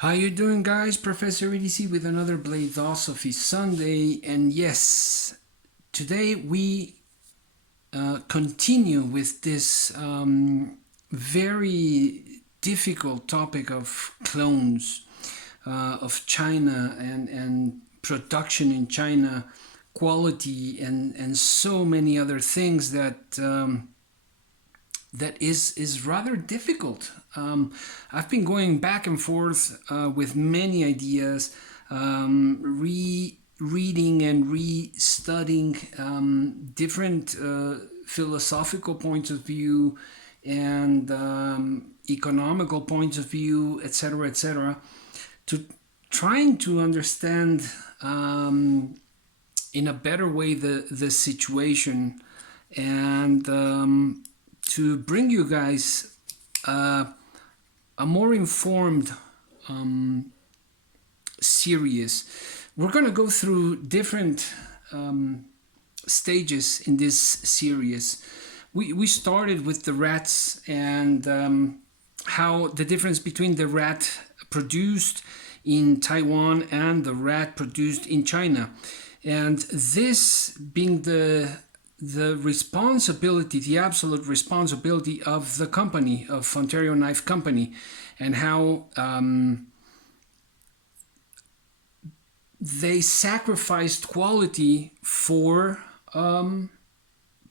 How you doing, guys? Professor EDC with another Bladosophy Sunday, and yes, today we continue with this very difficult topic of clones of China and production in China, quality, and so many other things that is rather difficult. I've been going back and forth with many ideas, reading and re-studying different philosophical points of view and economical points of view, etc., to trying to understand in a better way the situation and to bring you guys a more informed series. We're going to go through different stages in this series. We started with the rats and how the difference between the rat produced in Taiwan and the rat produced in China. And this being the responsibility, the absolute responsibility of the company, of Ontario Knife Company, and how they sacrificed quality for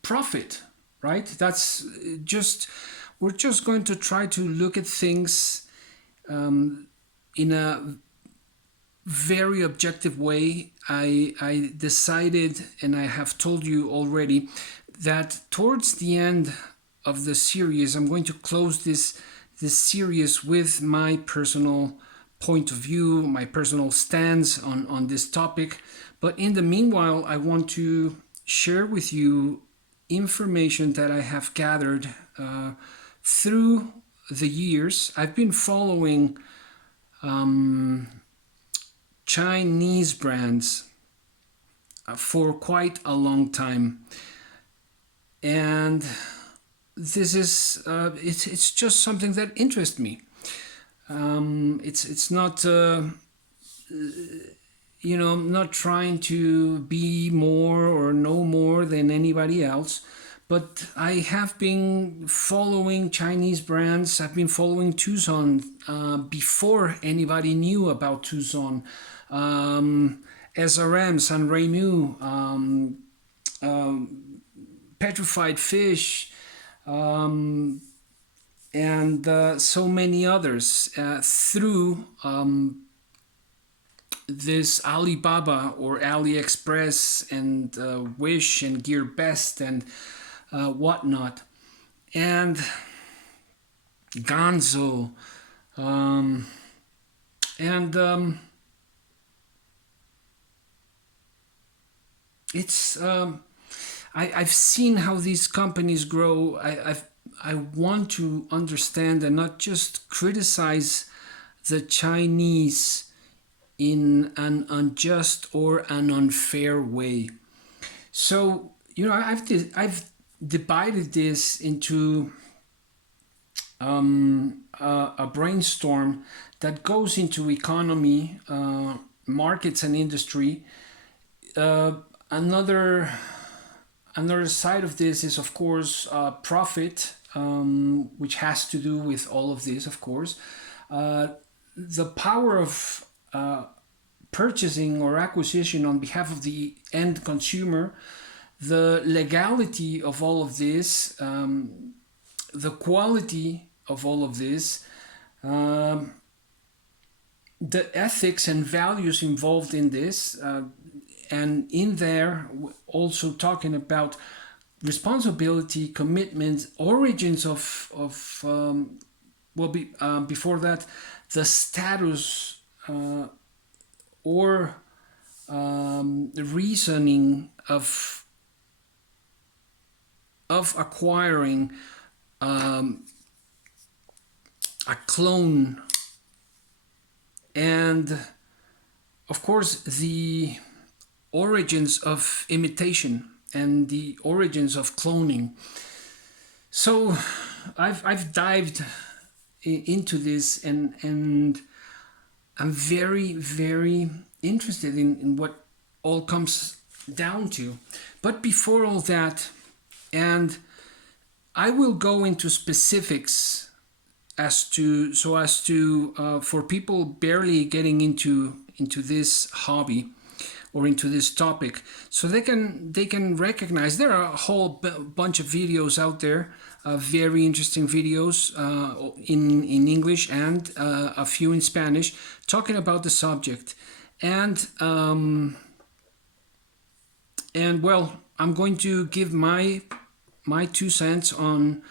profit, right? That's just, we're just going to try to look at things in a very objective way. I decided, and I have told you already, that towards the end of the series, I'm going to close this series with my personal point of view, my personal stance on this topic. But in the meanwhile, I want to share with you information that I have gathered through the years. I've been following Chinese brands for quite a long time, and this is it's just something that interests me. It's not not trying to be more or know more than anybody else, but I have been following Chinese brands. I've been following Tucson before anybody knew about Tucson. SRM, San Remu, Petrified Fish, and so many others through this Alibaba or AliExpress and Wish and Gear Best and whatnot, and Ganzo, and it's I've seen how these companies grow. I want to understand and not just criticize the Chinese in an unjust or an unfair way. So I've divided this into a brainstorm that goes into economy, markets, and industry. Another side of this is, of course, profit, which has to do with all of this, of course. The power of purchasing or acquisition on behalf of the end consumer, the legality of all of this, the quality of all of this, the ethics and values involved in this, and in there also talking about responsibility, commitment, origins of before that, the status or the reasoning of acquiring a clone, and of course the origins of imitation and the origins of cloning. So I've dived into this, and I'm very, very interested in what all comes down to. But before all that, and I will go into specifics as to for people barely getting into this hobby or into this topic, so they can recognize there are a whole bunch of videos out there, very interesting videos in English and a few in Spanish talking about the subject, and well, I'm going to give my 2 cents on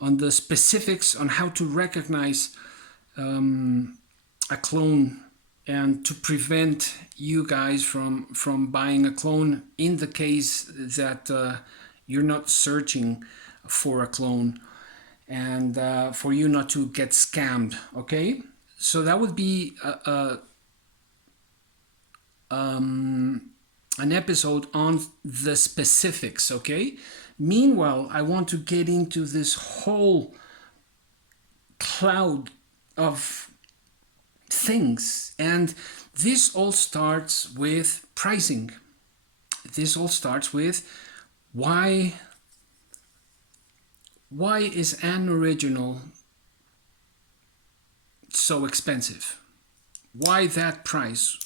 the specifics on how to recognize a clone and to prevent you guys from buying a clone in the case that you're not searching for a clone, and for you not to get scammed. Okay, so that would be an episode on the specifics. Okay, meanwhile, I want to get into this whole cloud of things, and this all starts with pricing. This all starts with why is an original so expensive? Why that price?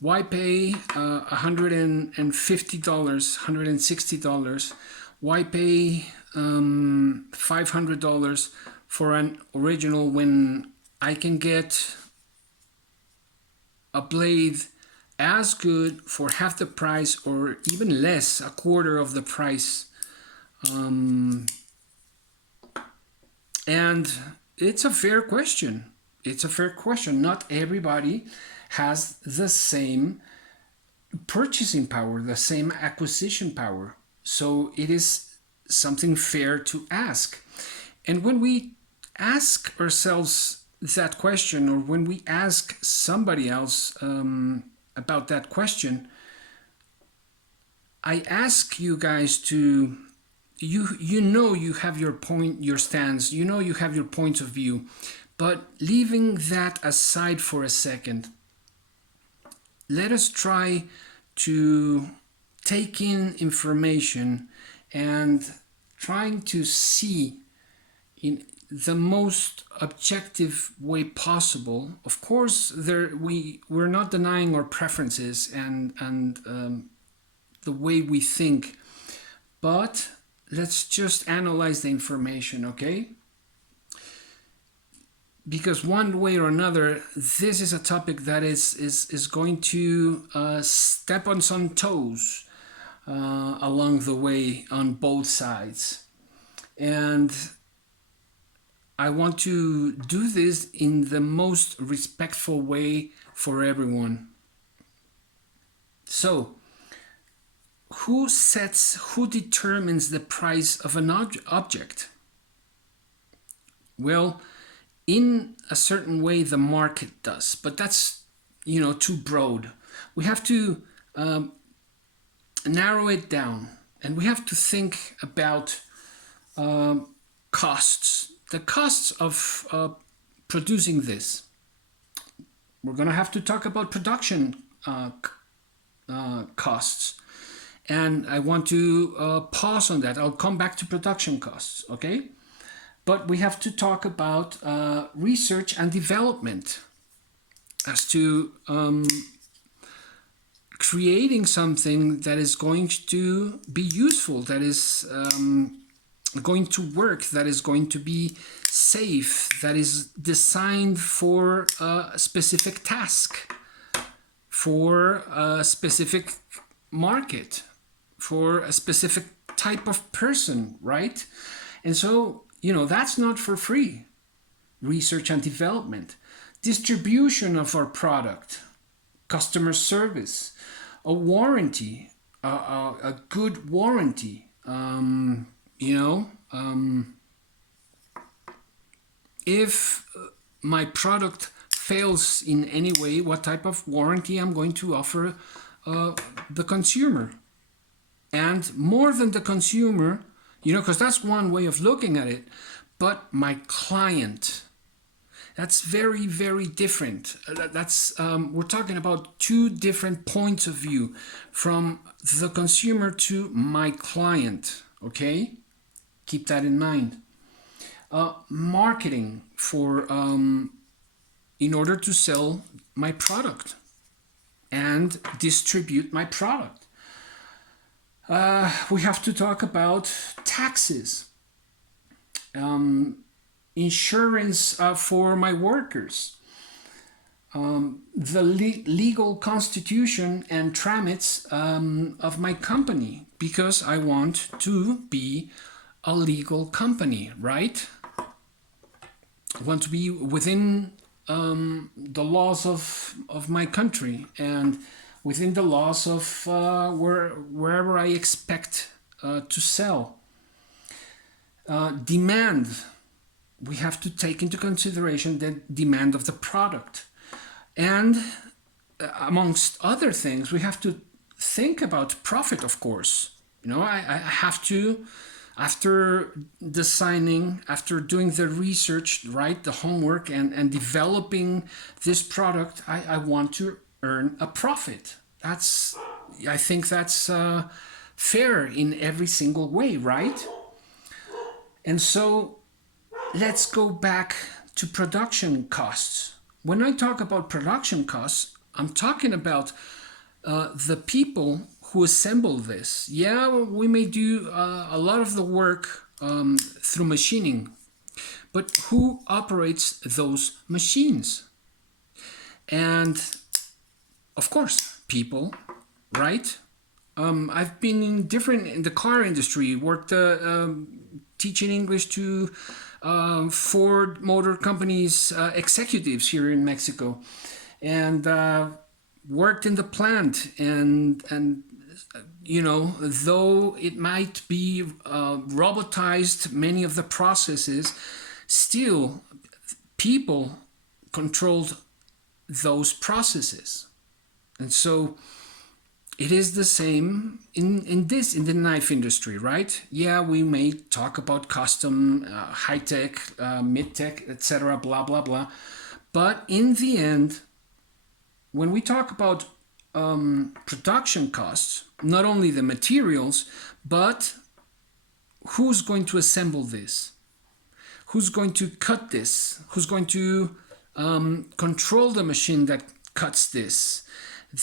Why pay $150, $160? Why pay $500 for an original when I can get a blade as good for half the price or even less, a quarter of the price? And it's a fair question. It's a fair question. Not everybody has the same purchasing power, the same acquisition power. So it is something fair to ask. And when we ask ourselves that question, or when we ask somebody else about that question, I ask you guys to, you know you have your point, your stance, you know you have your points of view, but leaving that aside for a second, let us try to take in information and trying to see in the most objective way possible. Of course, we're not denying our preferences and the way we think, but let's just analyze the information, okay? Because one way or another, this is a topic that is going to step on some toes along the way on both sides. And I want to do this in the most respectful way for everyone. So, who determines the price of an object? Well, in a certain way, the market does, but that's, too broad. We have to narrow it down, and we have to think about costs. The costs of producing this. We're going to have to talk about production costs. And I want to pause on that. I'll come back to production costs, okay? But we have to talk about research and development as to creating something that is going to be useful, that is going to work, that is going to be safe, that is designed for a specific task, for a specific market, for a specific type of person, right? And so, that's not for free. Research and development, distribution of our product, customer service, a warranty, a good warranty, if my product fails in any way, what type of warranty I'm going to offer the consumer. And more than the consumer, because that's one way of looking at it, but my client. That's very, very different. That's we're talking about two different points of view, from the consumer to my client. Okay, keep that in mind. Marketing for in order to sell my product and distribute my product. We have to talk about taxes, insurance for my workers, the legal constitution and tramits of my company, because I want to be a legal company, right? I want to be within the laws of my country and within the laws of wherever I expect to sell. Demand. We have to take into consideration the demand of the product. And amongst other things, we have to think about profit, of course. You know, I have to, after designing, after doing the research, right, the homework, and developing this product, I want to earn a profit. I think that's fair in every single way, right? And so let's go back to production costs. When I talk about production costs, I'm talking about the people who assemble this. Yeah, we may do a lot of the work through machining, but who operates those machines? And of course, people, right? I've been in the car industry, worked teaching English to Ford Motor Company's executives here in Mexico, and worked in the plant. And you know, though it might be robotized, many of the processes, still people controlled those processes. And so it is the same in the knife industry, right? Yeah, we may talk about custom, high-tech, mid-tech, etc., blah, blah, blah. But in the end, when we talk about production costs, not only the materials, but who's going to assemble this? Who's going to cut this? Who's going to control the machine that cuts this,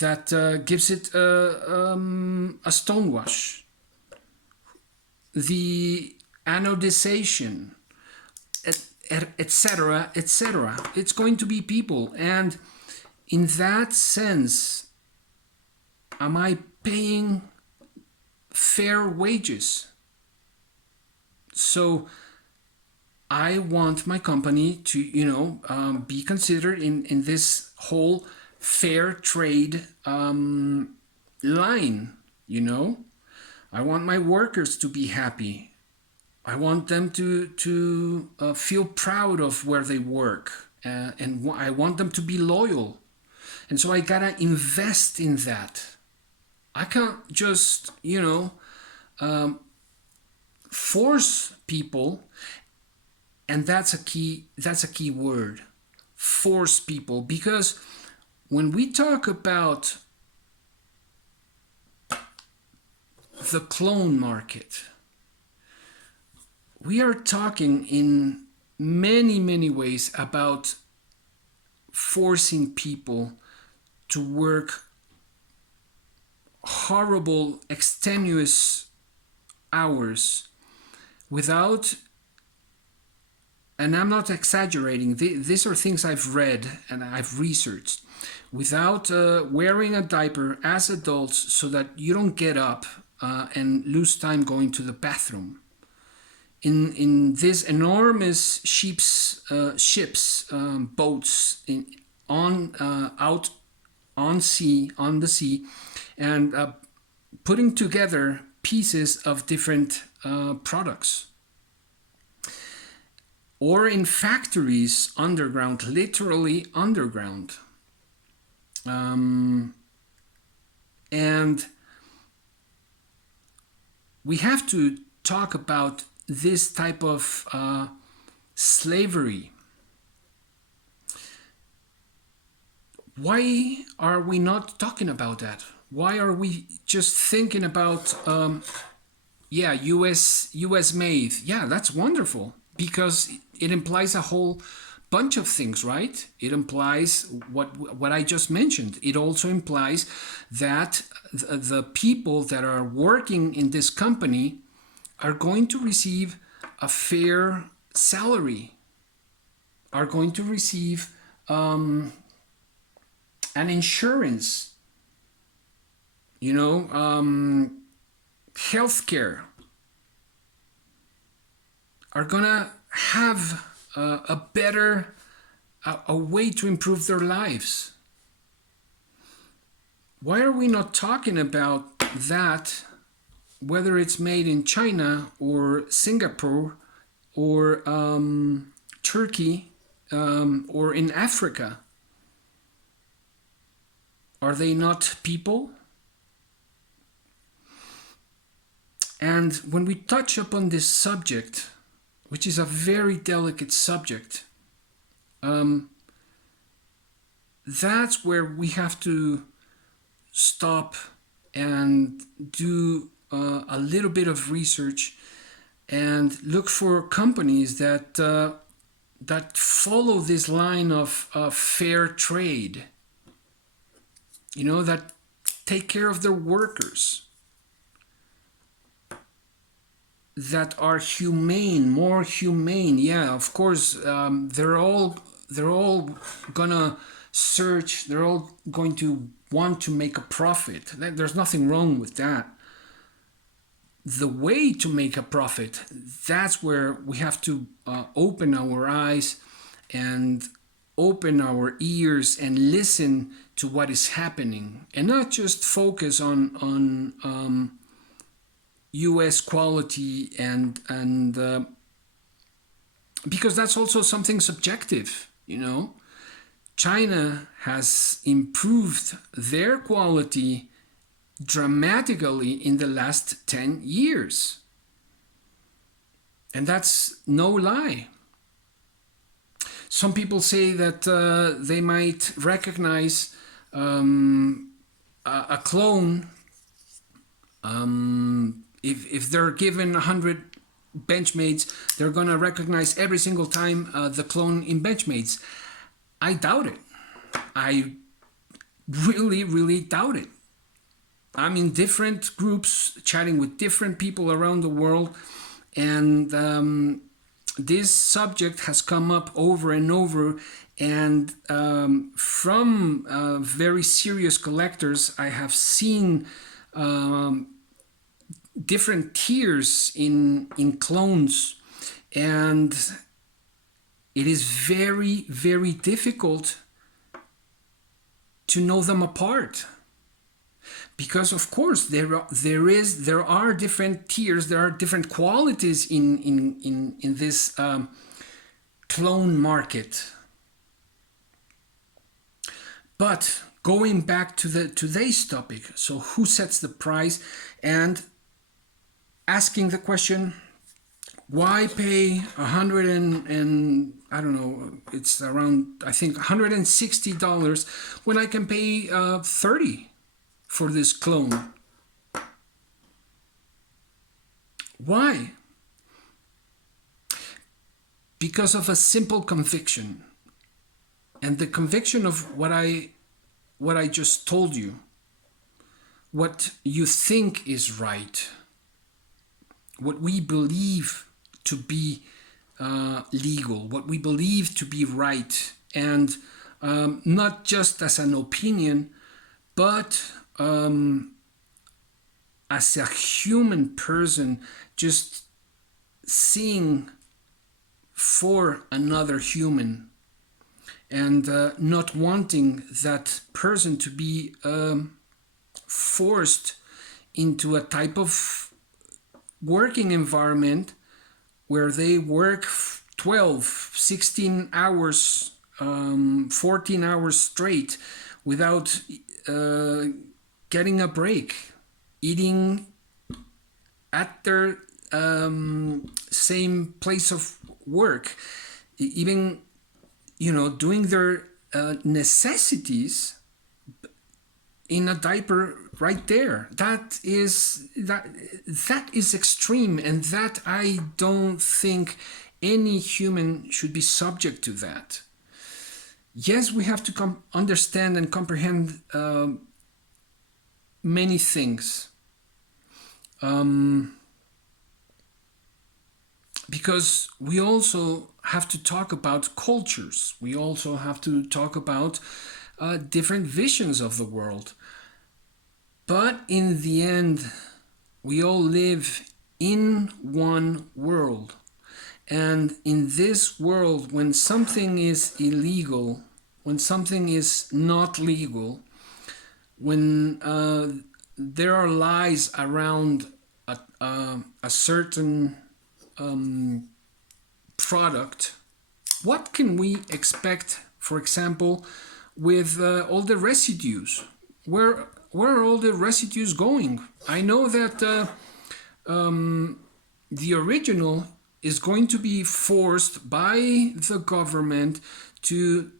that gives it a stonewash? The anodization, etc., etc. It's going to be people. And in that sense, am I paying fair wages? So I want my company to, you know, be considered in this whole fair trade line, you know. I want my workers to be happy. I want them to feel proud of where they work, and I want them to be loyal. And so I gotta invest in that. I can't just, you know, force people. And that's a key word, force people, because when we talk about the clone market, we are talking in many, many ways about forcing people to work horrible, extenuous hours without, and I'm not exaggerating, these are things I've read and I've researched, without wearing a diaper as adults, so that you don't get up and lose time going to the bathroom. In these enormous ships, boats out on the sea, and putting together pieces of different products. Or in factories underground, literally underground. And we have to talk about this type of slavery. Why are we not talking about that? Why are we just thinking about, yeah, US made? Yeah, that's wonderful because it implies a whole bunch of things, right? It implies what I just mentioned. It also implies that the people that are working in this company are going to receive a fair salary, are going to receive an insurance, healthcare, are gonna have a better a way to improve their lives. Why are we not talking about that, whether it's made in China or Singapore or Turkey or in Africa? Are they not people? And when we touch upon this subject, which is a very delicate subject, that's where we have to stop and do a little bit of research and look for companies that follow this line of fair trade, that take care of their workers, that are humane, more humane. Yeah, of course, they're all gonna search. They're all going to want to make a profit. There's nothing wrong with that. The way to make a profit, that's where we have to open our eyes and open our ears and listen to what is happening, and not just focus on US quality and because that's also something subjective. China has improved their quality dramatically in the last 10 years, and that's no lie. Some people say that they might recognize a clone if they're given 100 Benchmates, they're going to recognize every single time the clone in Benchmates. I doubt it. I really, really doubt it. I'm in different groups chatting with different people around the world, and this subject has come up over and over. And from very serious collectors, I have seen different tiers in clones, and it is very, very difficult to know them apart, because of course there are different tiers, there are different qualities in this clone market. But going back to today's topic, so who sets the price, and asking the question, why pay 100 and I don't know, it's around, I think, $160 when I can pay 30 for this clone? Why? Because of a simple conviction, and the conviction of what I just told you, what you think is right, what we believe to be legal, what we believe to be right, and not just as an opinion, but as a human person, just seeing for another human, and not wanting that person to be forced into a type of working environment where they work 12, 16 hours, 14 hours straight without getting a break, eating at their same place of work, even doing their necessities in a diaper right there. That is extreme, and that I don't think any human should be subject to that. Yes, we have to understand and comprehend many things. Because we also have to talk about cultures. We also have to talk about different visions of the world. But in the end, we all live in one world. And in this world, when something is illegal, when something is not legal, when there are lies around a certain product, what can we expect, for example, with all the residues? Where are all the residues going? I know that the original is going to be forced by the government to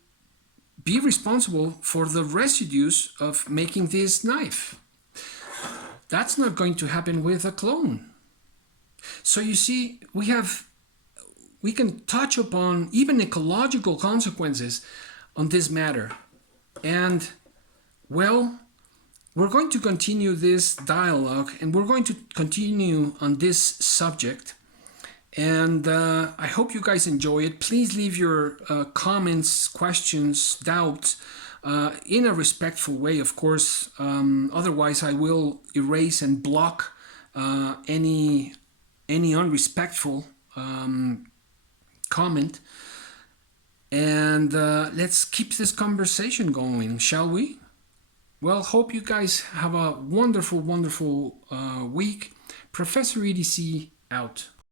be responsible for the residues of making this knife. That's not going to happen with a clone. So you see, we can touch upon even ecological consequences on this matter. And, well, we're going to continue this dialogue, and we're going to continue on this subject. And I hope you guys enjoy it. Please leave your comments, questions, doubts in a respectful way, of course. Otherwise, I will erase and block any unrespectful comment. And let's keep this conversation going, shall we? Well, hope you guys have a wonderful, wonderful week. Professor EDC out.